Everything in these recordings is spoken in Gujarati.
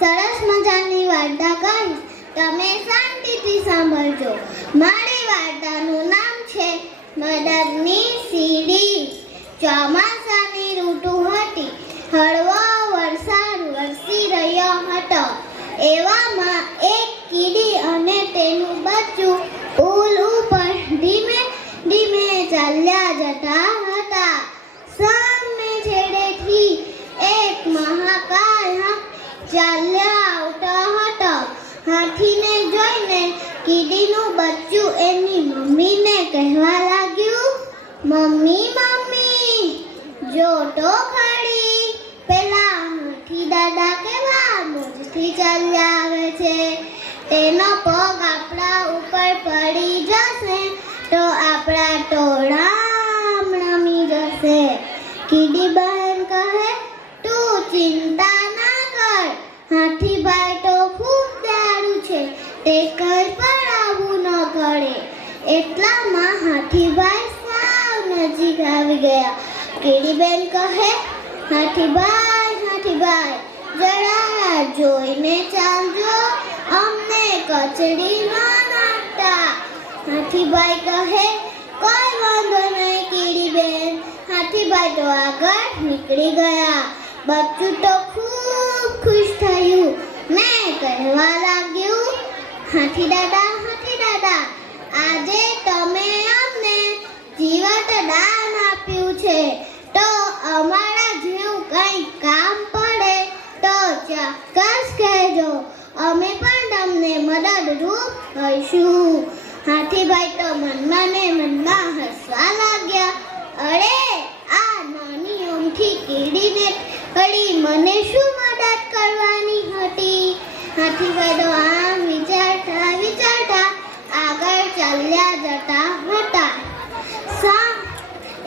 સરસ મજાની વાર્તા કહીશ. તમે શાંતિથી સાંભળજો. મારી વાર્તાનું નામ છે મદદની સીડી. ચોમાસાની ઋતુ હતી. હળવો વરસાદ વરસી રહ્યો હતો. એવામાં એક કીડી અને તેનું બચ્ચું ઉલ ઉપર ધીમે ધીમે ચાલ્યા જતા હતા સામે છેડેથી એક મહાકાય હાથી ચાલ્યા આવતો હતો હાથીને જોઈને કીડીનું બચ્ચું એની મમ્મીને કહેવા લાગ્યું, મમ્મી મમ્મી જો તો ખરી પેલા અંગૂઠી દાદા કેવા મોજથી ચાલ્યા આવે છે. તેનો પગ આપણા ઉપર પડી જશે, તો આપણા ટોળા નમી જશે. કીડી બહેન કહે, તું ચિંતા ના કર તો ખૂબ દયાળુ છે તે કઈ પણ આવું ન કરે એટલામાં હાથીભાઈ સાવ નજીક આવી ગયા. કીડીબેન કહે, હાથીભાઈ હાથીભાઈ, જરા જોઈને ચાલજો. અમને કચડી ન નાખતા. હાથીભાઈ કહે, કોઈ વાંધો નહીં કીડીબેન હાથીભાઈ તો આગળ નીકળી ગયા. બચ્ચું તો ખૂબ ખુશ થયું ને કહેવા લાગ્યું હાથી દાદા હાથી દાદા, આજે તમે અમને જીવત દાન આપ્યું છે. તો અમારા જેવું કંઈ કામ પડે તો ચોક્કસ કહેજો. અમે પણ તમને મદદરૂપ થઈશું. હાથીભાઈ તો મનમાં ને મનમાં હસવા લાગ્યા. અરે, આ નાની અમથી કીડીને કડી મને શું મદદ કરવાની હતી? હાથીભાઈ તો આમ ચાલ્યા જતા હતા. સા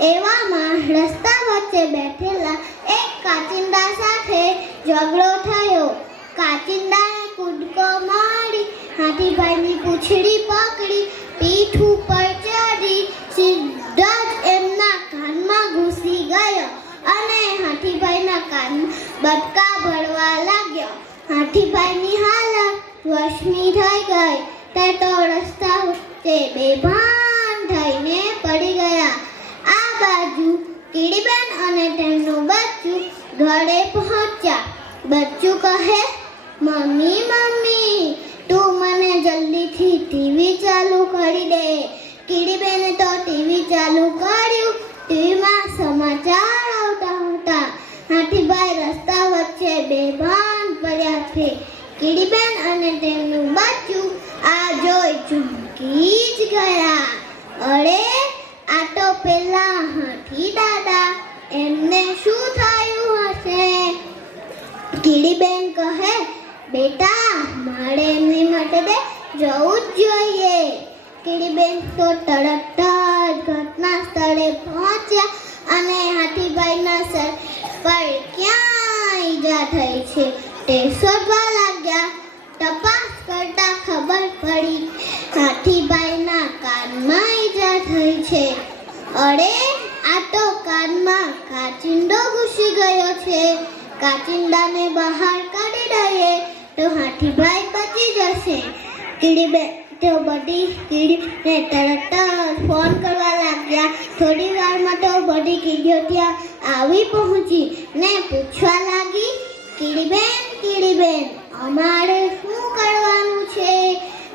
એવામાં રસ્તા વચ્ચે બેઠેલા એક કાચિંદા સાથે ઝઘડો થયો. કાચિંદાએ કૂદકો મારી, હાથીભાઈની પૂંછડી પકડી, પીઠ ઉપર ચડી, સીધા જ એમના કાનમાં ઘૂસી ગયો અને હાથીભાઈના કાન બટકા ભરવા લાગ્યો. હાથીભાઈની હાલત વશની થઈ ગઈ. તે તો રસ્તા વચ્ચે બેભાન થઈને પડી ગયા. આ બાજુ કીડીબેન અને તેમનું બચ્ચું ઘરે પહોંચ્યા. બચ્ચું કહે, મમ્મી મમ્મી, તું મને જલ્દીથી ટીવી ચાલુ કરી દે. કીડીબેને તો ટીવી ચાલુ કર્યું. ટીવીમાં સમાચાર આવતા હતા. હાથીભાઈ રસ્તા વચ્ચે બેભાન પડ્યા છે. કીડીબેન અને તેમનું બચ્ચું આ જોઈ ચૂકી જ ગયા. અરે, આ તો પેલા હાથી દાદા. એમને શું થયું હશે? કીડીબેન કહે, બેટા, મારે એમની માટે જવું જ જોઈએ. કીડીબેન તો તરત જ ઘટના સ્થળે પહોંચ્યા અને હાથીભાઈના સર પર ક્યાં ઈજા થઈ છે તે શોધવા લાગ્યા તપાસ કરતા ખબર પડી હાથીભાઈના કાનમાં ઈજા થઈ છે અરે આ તો કાનમાં કાચિંડો ઘૂસી ગયો છે કાચિંડાને બહાર કાઢી દઈએ તો હાથીભાઈ બચી જશે કીડીબેન તો બધી કીડીને તરત જ ફોન કરવા લાગ્યા થોડી વારમાં તો બધી કીડીઓ ત્યાં આવી પહોંચી ને પૂછવા લાગી કીડીબેન કીડીબેન અમારે શું કરવાનું છે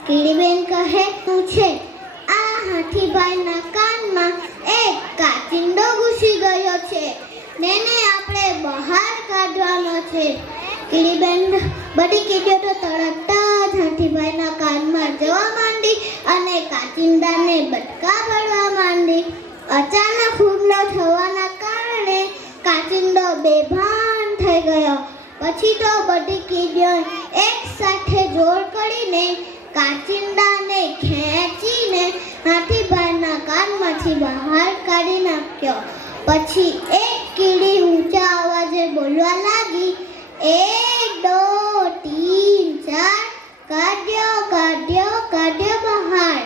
કીડીબેન કહે શું છે આ હાથીભાઈના કાનમાં એક કાચિંડો ઘૂસી ગયો છે તેને આપણે બહાર કાઢવાનો છે. કીડીબેન બધી કીડીઓ તરત જ હાથીભાઈના કાનમાં જવા માંડી અને કાચિંદાને બટકા પડવા માંડી. અચાનક હુમલો થવાના કારણે કાચિંદો બેભાન થઈ ગયો. પછી તો બધી કીડીઓ એક સાથે જોર કરીને કાચિંદાને ખેંચીને હાથીભાઈના કાનમાંથી બહાર કાઢી નાખ્યો. પછી એક કીડી ઊંચા અવાજે બોલવા લાગી. એક દો તીન ચાર કાઢ્યો કાઢ્યો કાઢ્યો બહાર.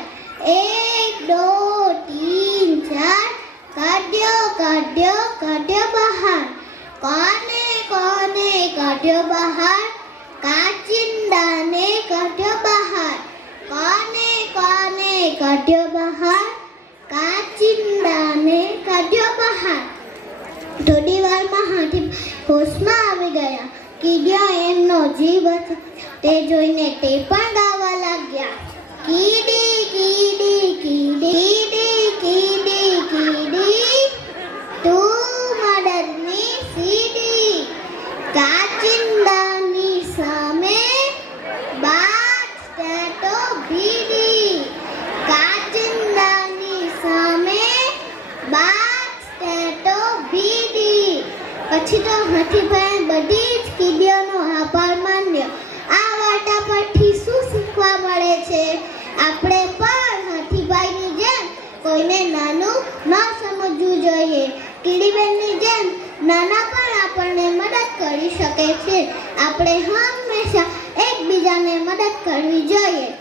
એક દો તીન ચાર કાઢ્યો કાઢ્યો કાઢ્યો બહાર. કોને કોને કાઢ્યો બહાર? કાચિંડાને કાઢ્યો બહાર. કોને કોને કાઢ્યો બહાર? કાચિંડાને કાઢ્યો બહાર થોડી વારમાં હાથી હોશમાં આવી ગયા. કીડ્યો એમનો જીવ તે જોઈને તે પણ ગાવા લાગ્યા. કીડી કીડી કીડી કીડી તું મદદની સીડી કાચિંડાની સામે બાજ ટેટો ભીડી કાચિંડાની સામે બાજ ટેટો ભીડી તો બધી જ કીડીઓનો આભાર માન્યો. આ વાર્તા પરથી શું શીખવા મળે છે? આપણે પણ હાથીભાઈની જેમ કોઈને નાનું ન સમજવું જોઈએ. કીડીબેનની જેમ નાના પણ આપણને મદદ કરી શકે છે. આપણે હંમેશા એકબીજાને મદદ કરવી જોઈએ.